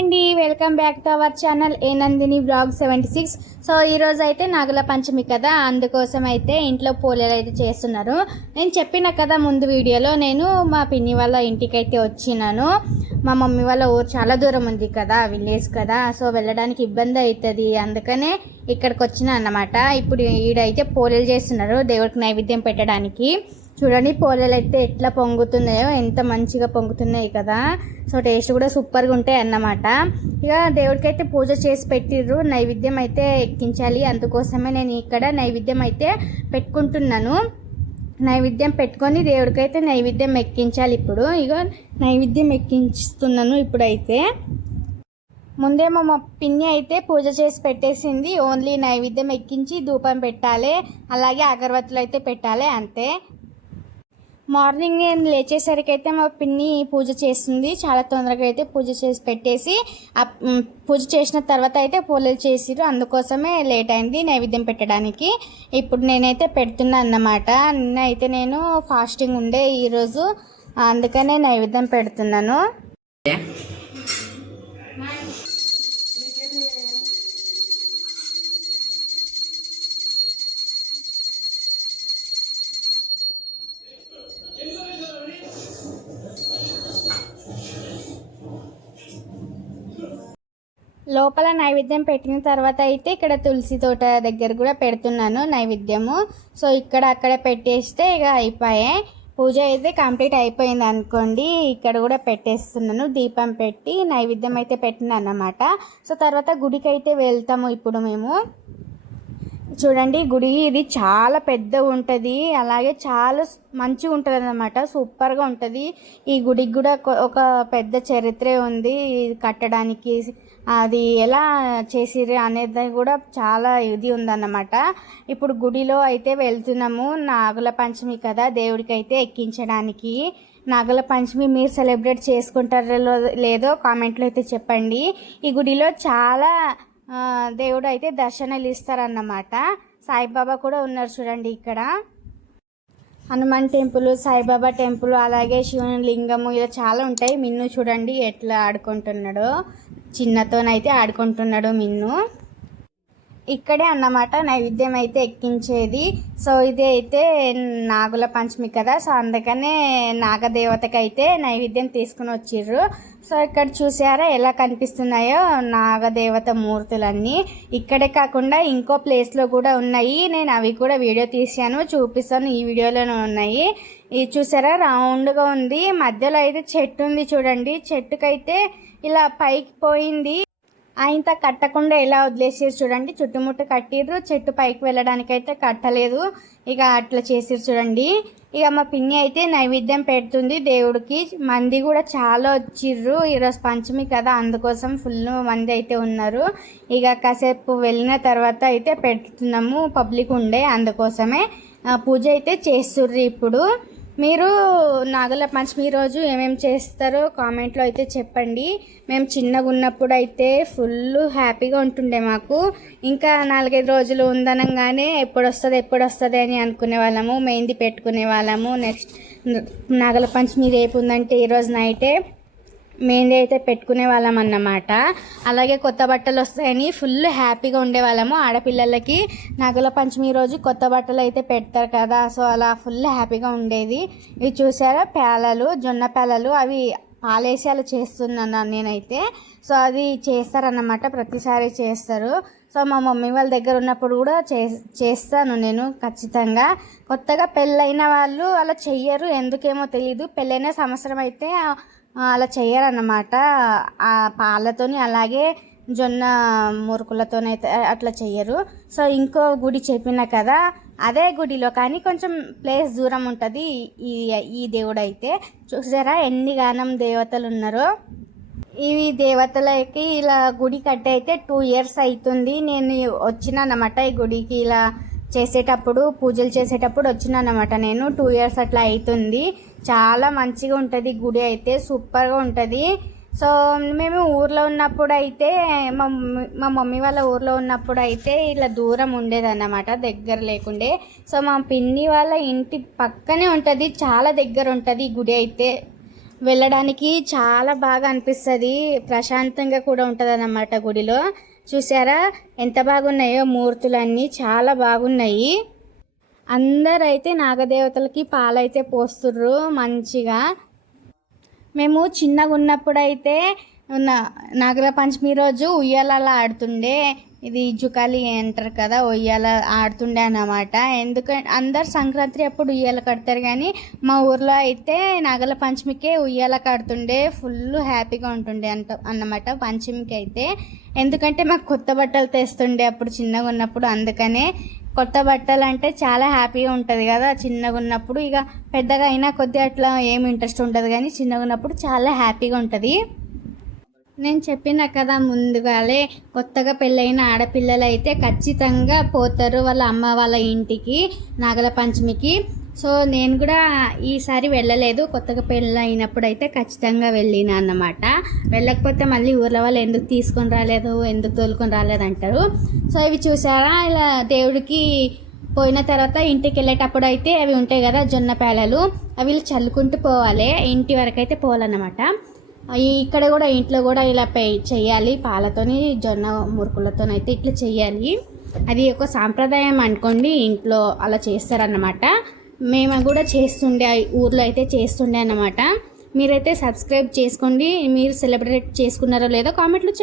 అండి welcome back to our channel a Nandini blog seventy six. So ఈరోజు అయితే నాగుల పంచమి కదా అందుకోసం అయితే ఇంట్లో పోలేలు అయితే చేస్తున్నారు. నేను చెప్పిన కదా ముందు వీడియోలో నేను మా పిన్ని వాళ్ళ ఇంటికి అయితే వచ్చినాను. మా మమ్మీ వాళ్ళ ఊరు చాలా దూరం ఉంది కదా విలేజ్ కదా సో వెళ్ళడానికి ఇబ్బంది అవుతుంది. అందుకనే ఇక్కడికి వచ్చిన అన్నమాట. ఇప్పుడు ఈడైతే పోలేలు చేస్తున్నారు దేవుడికి నైవేద్యం పెట్టడానికి. చూడండి పోలేలు అయితే ఎట్లా పొంగుతున్నాయో ఎంత మంచిగా పొంగుతున్నాయి కదా. సో టేస్ట్ కూడా సూపర్గా ఉంటాయి అన్నమాట. ఇక దేవుడికి అయితే పూజ చేసి పెట్టిర్రు. నైవేద్యం అయితే ఎక్కించాలి. అందుకోసమే నేను ఇక్కడ నైవేద్యం అయితే పెట్టుకుంటున్నాను. నైవేద్యం పెట్టుకొని దేవుడికైతే నైవేద్యం ఎక్కించాలి ఇప్పుడు. ఇక నైవేద్యం ఎక్కించుతున్నాను ఇప్పుడైతే. ముందేమో మా పిన్ని అయితే పూజ చేసి పెట్టేసింది. ఓన్లీ నైవేద్యం ఎక్కించి ధూపం పెట్టాలి. అలాగే అగరబత్తులు అయితే పెట్టాలి అంతే. మార్నింగ్ నేను లేచేసరికి అయితే మా పిన్ని పూజ చేస్తుంది. చాలా తొందరగా అయితే పూజ చేసి పెట్టేసి ఆ, పూజ చేసిన తర్వాత అయితే పూలలు చేసిరు అందుకోసమే లేట్ అయింది నైవేద్యం పెట్టడానికి. ఇప్పుడు నేనైతే పెడుతున్నా అన్నమాట. నిన్న అయితే నేను ఫాస్టింగ్ ఉండే ఈరోజు అందుకనే నైవేద్యం పెడుతున్నాను. లోపల నైవేద్యం పెట్టిన తర్వాత అయితే ఇక్కడ తులసి తోట దగ్గర కూడా పెడుతున్నాను నైవేద్యము. సో ఇక్కడ అక్కడ పెట్టేస్తే ఇక అయిపోయాయి పూజ అయితే కంప్లీట్ అయిపోయింది అనుకోండి ఇక్కడ కూడా పెట్టేస్తున్నాను. దీపం పెట్టి నైవేద్యం అయితే పెట్టినాను అన్నమాట సో తర్వాత గుడికి అయితే వెళ్తాము ఇప్పుడు మేము. చూడండి గుడి ఇది చాలా పెద్ద ఉంటుంది. అలాగే చాలా మంచిగా ఉంటుంది అన్నమాట సూపర్గా ఉంటుంది. ఈ గుడికి కూడా ఒక పెద్ద చరిత్రే ఉంది. ఇది కట్టడానికి అది ఎలా చేసిర్రు అనేది కూడా చాలా ఇది ఉందన్నమాట. ఇప్పుడు గుడిలో అయితే వెళ్తున్నాము నాగుల పంచమి కదా దేవుడికి అయితే ఎక్కించడానికి. నాగుల పంచమి మీరు సెలబ్రేట్ చేసుకుంటారో లేదో కామెంట్లో అయితే చెప్పండి. ఈ గుడిలో చాలా దేవుడు అయితే దర్శనాలు ఇస్తారన్నమాట. సాయిబాబా కూడా ఉన్నారు చూడండి ఇక్కడ. హనుమాన్ టెంపుల్ సాయిబాబా టెంపుల్ అలాగే శివుని లింగము ఇలా చాలా ఉంటాయి. మిన్ను చూడండి ఎట్లా ఆడుకుంటున్నాడో. చిన్నతోనైతే ఆడుకుంటున్నాడు మిన్ను. ఇక్కడే అన్నమాట. నైవేద్యం అయితే ఎక్కించేది. సో ఇది అయితే నాగుల పంచమి కదా. సో అందుకనే నాగదేవతకి అయితే నైవేద్యం తీసుకుని వచ్చిర్రు. సో ఇక్కడ చూసారా ఎలా కనిపిస్తున్నాయో నాగదేవత మూర్తులన్నీ. ఇక్కడే కాకుండా ఇంకో ప్లేస్లో కూడా ఉన్నాయి. నేను అవి కూడా వీడియో తీసాను చూపిస్తాను ఈ వీడియోలోనే ఉన్నాయి. ఇది చూసారా రౌండ్గా ఉంది. మధ్యలో అయితే చెట్టు ఉంది చూడండి. చెట్టుకైతే ఇలా పైకి పోయింది. ఆయన కట్టకుండా ఎలా వదిలేసారు చూడండి. చుట్టుముట్టు కట్టిర్రు. చెట్టు పైకి వెళ్ళడానికి అయితే కట్టలేదు. ఇక అట్లా చేసిర్రు చూడండి. ఇక మా పిన్ని అయితే నైవేద్యం పెడుతుంది దేవుడికి. మంది కూడా చాలా వచ్చిర్రు ఈరోజు పంచమి కదా అందుకోసం ఫుల్ మంది అయితే ఉన్నారు. ఇక కాసేపు వెళ్ళిన తర్వాత అయితే పెడుతున్నాము పబ్లిక్ ఉండే అందుకోసమే పూజ అయితే చేస్తుర్రు ఇప్పుడు. మీరు నాగల పంచమి రోజు ఏమేమి చేస్తారో కామెంట్లో అయితే చెప్పండి. మేము చిన్నగా ఉన్నప్పుడు అయితే ఫుల్ హ్యాపీగా ఉంటుండే మాకు. ఇంకా నాలుగైదు రోజులు ఉందనంగానే ఎప్పుడు వస్తుంది ఎప్పుడు వస్తుంది అని అనుకునే వాళ్ళము మెహందీ పెట్టుకునే వాళ్ళము. నెక్స్ట్ నాగల పంచమి రేపు ఉందంటే ఈరోజు నైటే మెహందీ అయితే పెట్టుకునే వాళ్ళం అన్నమాట. అలాగే కొత్త బట్టలు వస్తాయని ఫుల్ హ్యాపీగా ఉండేవాళ్ళము. ఆడపిల్లలకి నగల పంచమి రోజు కొత్త బట్టలు అయితే పెడతారు కదా సో అలా ఫుల్ హ్యాపీగా ఉండేది. ఇవి చూసారా? పేలలు జొన్న పేలలు అవి పాలేసి అలా చేస్తున్నాను నేనైతే. సో అది చేస్తారన్నమాట ప్రతిసారి చేస్తారు. సో మా మమ్మీ వాళ్ళ దగ్గర ఉన్నప్పుడు కూడా చే చేస్తాను నేను ఖచ్చితంగా. కొత్తగా పెళ్ళైన వాళ్ళు అలా చెయ్యరు ఎందుకేమో తెలియదు పెళ్ళైన సంవత్సరం అయితే అలా చేయరన్నమాట ఆ పాలతోని అలాగే జొన్న మురుకులతోనైతే అట్లా చెయ్యరు. సో ఇంకో గుడి చెప్పిన కదా అదే గుడిలో కానీ కొంచెం ప్లేస్ దూరం ఉంటుంది ఈ ఈ దేవుడు అయితే చూసారా ఎన్ని గానం దేవతలు ఉన్నారో ఇవి దేవతలకి ఇలా గుడి కట్టి అయితే టూ ఇయర్స్ అవుతుంది నేను వచ్చిన అన్నమాట ఈ గుడికి ఇలా చేసేటప్పుడు పూజలు చేసేటప్పుడు వచ్చిన అన్నమాట నేను. టూ ఇయర్స్ అట్లా అవుతుంది చాలా మంచిగా ఉంటుంది గుడి అయితే సూపర్గా ఉంటుంది. సో మేము ఊర్లో ఉన్నప్పుడు అయితే మా మమ్మీ మా మమ్మీ వాళ్ళ ఊర్లో ఉన్నప్పుడు అయితే ఇలా దూరం ఉండేదన్నమాట దగ్గర లేకుండే. సో మా పిన్ని వాళ్ళ ఇంటి పక్కనే ఉంటుంది చాలా దగ్గర ఉంటుంది ఈ గుడి అయితే. వెళ్ళడానికి చాలా బాగా అనిపిస్తుంది ప్రశాంతంగా కూడా ఉంటుంది అన్నమాట గుడిలో. చూసారా? ఎంత బాగున్నాయో మూర్తులన్నీ చాలా బాగున్నాయి. అందరైతే నాగదేవతలకి పాలైతే పోస్తుర్రు మంచిగా. మేము చిన్నగా ఉన్నప్పుడైతే నాగర పంచమి రోజు ఉయ్యాల ఆడుతుండే. ఇది జుకాలి అంటారు కదా ఉయ్యాల ఆడుతుండే అన్నమాట. ఎందుకంటే అందరు సంక్రాంతి అప్పుడు ఉయ్యాల కడతారు కానీ మా ఊర్లో అయితే నాగల పంచమికే ఉయ్యాల కడుతుండే ఫుల్ హ్యాపీగా ఉంటుండే అంట అన్నమాట పంచమికి అయితే ఎందుకంటే మాకు కొత్త బట్టలు తెస్తుండే అప్పుడు చిన్నగా ఉన్నప్పుడు అందుకనే కొత్త బట్టలు అంటే చాలా హ్యాపీగా ఉంటుంది కదా చిన్నగా ఉన్నప్పుడు. ఇక పెద్దగా అయినా కొద్దిగా అట్లా ఏమి ఇంట్రెస్ట్ ఉండదు కానీ చిన్నగా ఉన్నప్పుడు చాలా హ్యాపీగా ఉంటుంది. నేను చెప్పిన కదా ముందుగాలే కొత్తగా పెళ్ళైన ఆడపిల్లలు అయితే ఖచ్చితంగా పోతారు వాళ్ళ అమ్మ వాళ్ళ ఇంటికి నాగల పంచమికి. సో నేను కూడా ఈసారి వెళ్ళలేదు. కొత్తగా పెళ్ళి అయినప్పుడు అయితే ఖచ్చితంగా వెళ్ళిన అన్నమాట. వెళ్ళకపోతే మళ్ళీ ఊర్లో వాళ్ళు ఎందుకు తీసుకొని రాలేదు ఎందుకు తోలుకొని రాలేదు అంటారు. సో ఇవి చూసారా? ఇలా దేవుడికి పోయిన తర్వాత ఇంటికి వెళ్ళేటప్పుడు అయితే అవి ఉంటాయి కదా జొన్న పేలలు అవి చల్లుకుంటూ పోవాలి. ఇంటి వరకు అయితే పోవాలన్నమాట. ఇక్కడ కూడా ఇంట్లో కూడా ఇలా పే చేయాలి. పాలతోని జొన్న మురుకులతోనైతే అయితే ఇట్లా చేయాలి. అది ఒక సాంప్రదాయం అనుకోండి ఇంట్లో అలా చేస్తారన్నమాట. మేము కూడా చేస్తుండే ఊర్లో అయితే చేస్తుండే అన్నమాట. మీరైతే సబ్స్క్రైబ్ చేసుకోండి. మీరు సెలబ్రేట్ చేసుకున్నారో లేదో కామెంట్లో చెప్పండి.